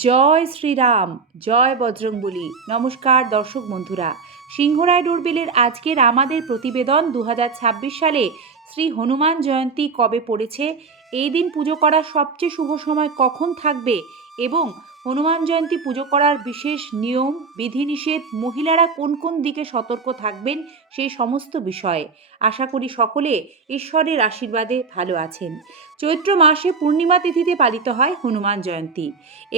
জয় শ্রীরাম, জয় বজরংবলী। নমস্কার দর্শক বন্ধুরা, সিংহরায় ডোরবেলের আজকের আমাদের প্রতিবেদন 2026 সালে শ্রী হনুমান জয়ন্তী কবে পড়েছে, এই দিন পুজো করার সবচেয়ে শুভ সময় কখন থাকবে এবং হনুমান জয়ন্তী পুজো করার বিশেষ নিয়ম বিধিনিষেধ, মহিলারা কোন কোন দিকে সতর্ক থাকবেন, সেই সমস্ত বিষয়ে আশা করি সকলে ঈশ্বরের আশীর্বাদে ভালো আছেন। চৈত্র মাসে পূর্ণিমা তিথিতে পালিত হয় হনুমান জয়ন্তী।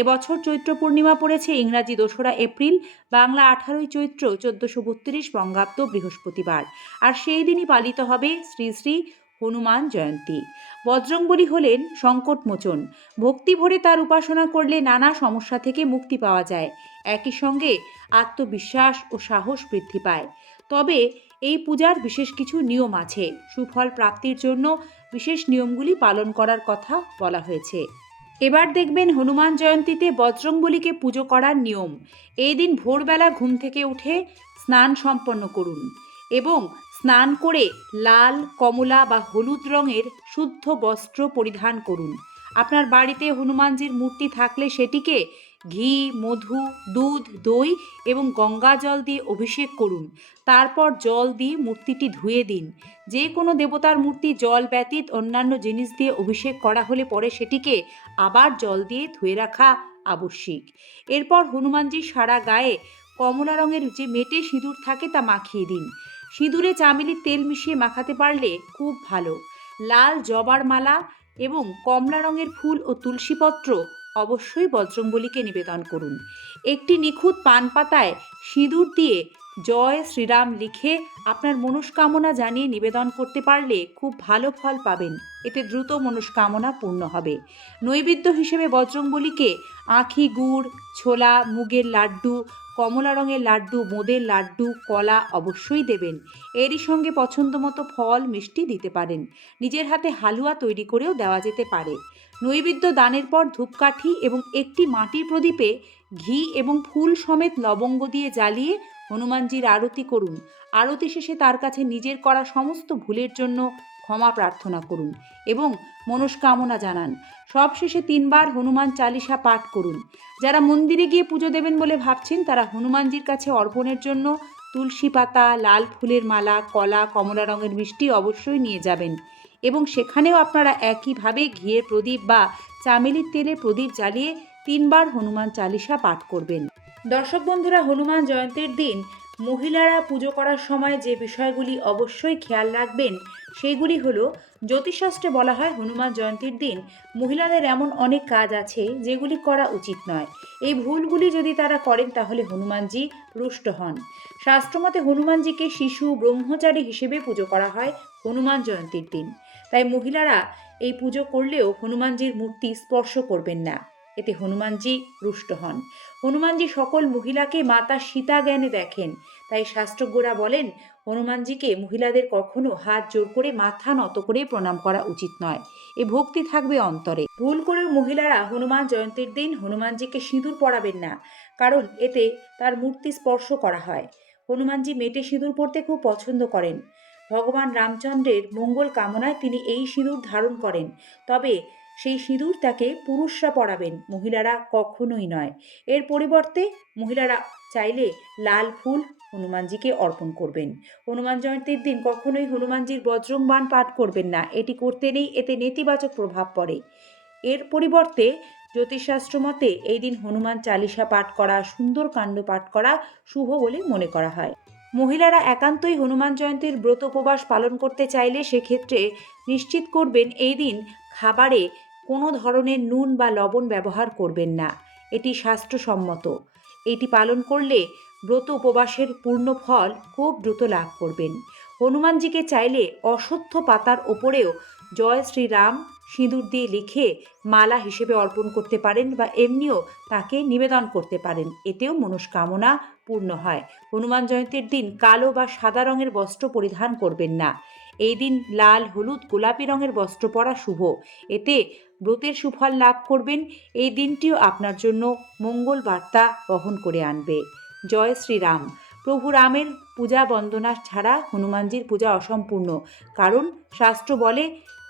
এবছর চৈত্র পূর্ণিমা পড়েছে ইংরাজি 2রা এপ্রিল, বাংলা 18ই চৈত্র 1432 বঙ্গাব্দ বৃহস্পতিবার। আর সেই দিনই পালিত হবে শ্রী শ্রী হনুমান জয়ন্তী। বজরংবলী হলেন সংকটমোচন। ভক্তি ভরে তার উপাসনা করলে নানা সমস্যা থেকে মুক্তি পাওয়া যায়, একই সঙ্গে আত্মবিশ্বাস ও সাহস বৃদ্ধি পায়। তবে এই পূজার বিশেষ কিছু নিয়ম আছে। সুফল প্রাপ্তির জন্য বিশেষ নিয়মগুলি পালন করার কথা বলা হয়েছে। এবার দেখবেন হনুমান জয়ন্তীতে বজরংবলীকে পুজো করার নিয়ম। এই দিন ভোরবেলা ঘুম থেকে উঠে স্নান সম্পন্ন করুন এবং স্নান করে লাল, কমলা বা হলুদ রঙের শুদ্ধ বস্ত্র পরিধান করুন। আপনার বাড়িতে হনুমানজির মূর্তি থাকলে সেটিকে ঘি, মধু, দুধ, দই এবং গঙ্গা জল দিয়ে অভিষেক করুন। তারপর জল দিয়ে মূর্তিটি ধুয়ে দিন। যে কোনো দেবতার মূর্তি জল ব্যতীত অন্যান্য জিনিস দিয়ে অভিষেক করা হলে পরে সেটিকে আবার জল দিয়ে ধুয়ে রাখা আবশ্যিক। এরপর হনুমানজির সারা গায়ে কমলা রঙের যে মেটে সিঁদুর থাকে তা মাখিয়ে দিন। সিঁদুরে চামেলির তেল মিশিয়ে মাখাতে পারলে খুব ভালো। লাল জবার মালা এবং কমলা রঙের ফুল ও তুলসীপত্র অবশ্যই বজরংবলীকে নিবেদন করুন। একটি নিখুঁত পান পাতায় সিঁদুর দিয়ে জয় শ্রীরাম লিখে আপনার মনস্কামনা জানিয়ে নিবেদন করতে পারলে খুব ভালো ফল পাবেন। এতে দ্রুত মনস্কামনা পূর্ণ হবে। নৈবেদ্য হিসেবে বজরংবলীকে আখি গুড়, ছোলা, মুগের লাড্ডু, কমলা রঙের লাড্ডু, মোদের লাড্ডু, কলা অবশ্যই দেবেন। এরই সঙ্গে পছন্দমতো ফল, মিষ্টি দিতে পারেন। নিজের হাতে হালুয়া তৈরি করেও দেওয়া যেতে পারে। নৈবেদ্য দানের পর ধূপকাঠি এবং একটি মাটির প্রদীপে ঘি এবং ফুল সমেত লবঙ্গ দিয়ে জ্বালিয়ে হনুমানজির আরতি করুন। আরতি শেষে তার কাছে নিজের করা সমস্ত ভুলের জন্য ক্ষমা প্রার্থনা করুন এবং মনস্কামনা জানান। সবশেষে 3 বার হনুমান চালিসা পাঠ করুন। যারা মন্দিরে গিয়ে পুজো দেবেন বলে ভাবছেন তারা হনুমানজির কাছে অর্পণের জন্য তুলসী পাতা, লাল ফুলের মালা, কলা, কমলা রঙের মিষ্টি অবশ্যই নিয়ে যাবেন এবং সেখানেও আপনারা একইভাবে ঘিয়ের প্রদীপ বা চামেলির তেলে প্রদীপ জ্বালিয়ে 3 বার হনুমান চালিসা পাঠ করবেন। দর্শক বন্ধুরা, হনুমান জয়ন্তীর দিন মহিলারা পুজো করার সময় যে বিষয়গুলি অবশ্যই খেয়াল রাখবেন সেইগুলি হলো, জ্যোতিষশাস্ত্রে বলা হয় হনুমান জয়ন্তীর দিন মহিলাদের এমন অনেক কাজ আছে যেগুলি করা উচিত নয়। এই ভুলগুলি যদি তারা করেন তাহলে হনুমানজি রুষ্ট হন। শাস্ত্রমতে হনুমানজিকে শিশু ব্রহ্মচারী হিসেবে পুজো করা হয় হনুমান জয়ন্তীর দিন। তাই মহিলারা এই পুজো করলেও হনুমানজির মূর্তি স্পর্শ করবেন না, এতে হনুমানজি রুষ্ট হন। হনুমানজি সকল মহিলাকে মাতা সীতা জ্ঞানে দেখেন, তাই শাস্ত্রজ্ঞরা বলেন হনুমানজিকে মহিলাদের কখনো হাত জোর করে মাথা নত করে প্রণাম করা উচিত নয়। এ ভক্তি থাকবে অন্তরে। ভুল করেও মহিলারা হনুমান জয়ন্তীর দিন হনুমানজিকে সিঁদুর পরাবেন না, কারণ এতে তার মূর্তি স্পর্শ করা হয়। হনুমানজি মেটে সিঁদুর পরতে খুব পছন্দ করেন। ভগবান রামচন্দ্রের মঙ্গল কামনায় তিনি এই সিঁদুর ধারণ করেন, তবে সেই সিঁদুর তাকে পুরুষরা পরাবেন, মহিলারা কখনোই নয়। এর পরিবর্তে মহিলারা চাইলে লাল ফুল হনুমানজিকে অর্পণ করবেন। হনুমান জয়ন্তীর দিন কখনোই হনুমানজির বজ্রং বাণ পাঠ করবেন না, এটি করতে নেই, এতে নেতিবাচক প্রভাব পড়ে। এর পরিবর্তে জ্যোতিষশাস্ত্র মতে এই দিন হনুমান চালিসা পাঠ করা, সুন্দর কাণ্ড পাঠ করা শুভ বলে মনে করা হয়। মহিলারা একান্তই হনুমান জয়ন্তীর ব্রত উপবাস পালন করতে চাইলে সেক্ষেত্রে নিশ্চিত করবেন এই দিন খাবারে কোনো ধরনের নুন বা লবণ ব্যবহার করবেন না, এটি শাস্ত্রসম্মত। এটি পালন করলে ব্রত উপবাসের পূর্ণ ফল খুব দ্রুত লাভ করবেন। হনুমানজিকে চাইলে অশ্বত্থ পাতার ওপরেও জয় শ্রীরাম সিঁদুর দিয়ে লিখে মালা হিসেবে অর্পণ করতে পারেন বা এমনিও তাকে নিবেদন করতে পারেন, এতেও মনস্কামনা পূর্ণ হয়। হনুমান জয়ন্তীর দিন কালো বা সাদা রঙের বস্ত্র পরিধান করবেন না। এই দিন লাল, হলুদ, গোলাপি রঙের বস্ত্র পরা শুভ, এতে ব্রতের সুফল লাভ করবেন। এই দিনটিও আপনার জন্য মঙ্গল বার্তা বহন করে আনবে। জয় শ্রীরাম। প্রভু রামের পূজা বন্দনা ছাড়া হনুমানজির পূজা অসম্পূর্ণ, কারণ শাস্ত্র বলে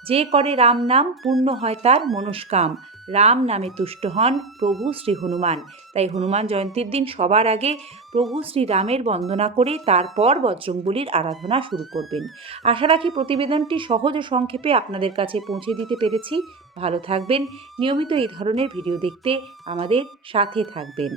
যে করে রাম নাম পূর্ণ হয় তার মনস্কাম। রাম নামে তুষ্ট হন প্রভু শ্রী হনুমান। তাই হনুমান জয়ন্তীর দিন সবার আগে প্রভু শ্রী রামের বন্দনা করে তারপর বজরংবলীর আরাধনা শুরু করবেন। আশা রাখি প্রতিবেদনটি সহজ ও সংক্ষেপে আপনাদের কাছে পৌঁছে দিতে পেরেছি। ভালো থাকবেন। নিয়মিত এই ধরনের ভিডিও দেখতে আমাদের সাথে থাকবেন।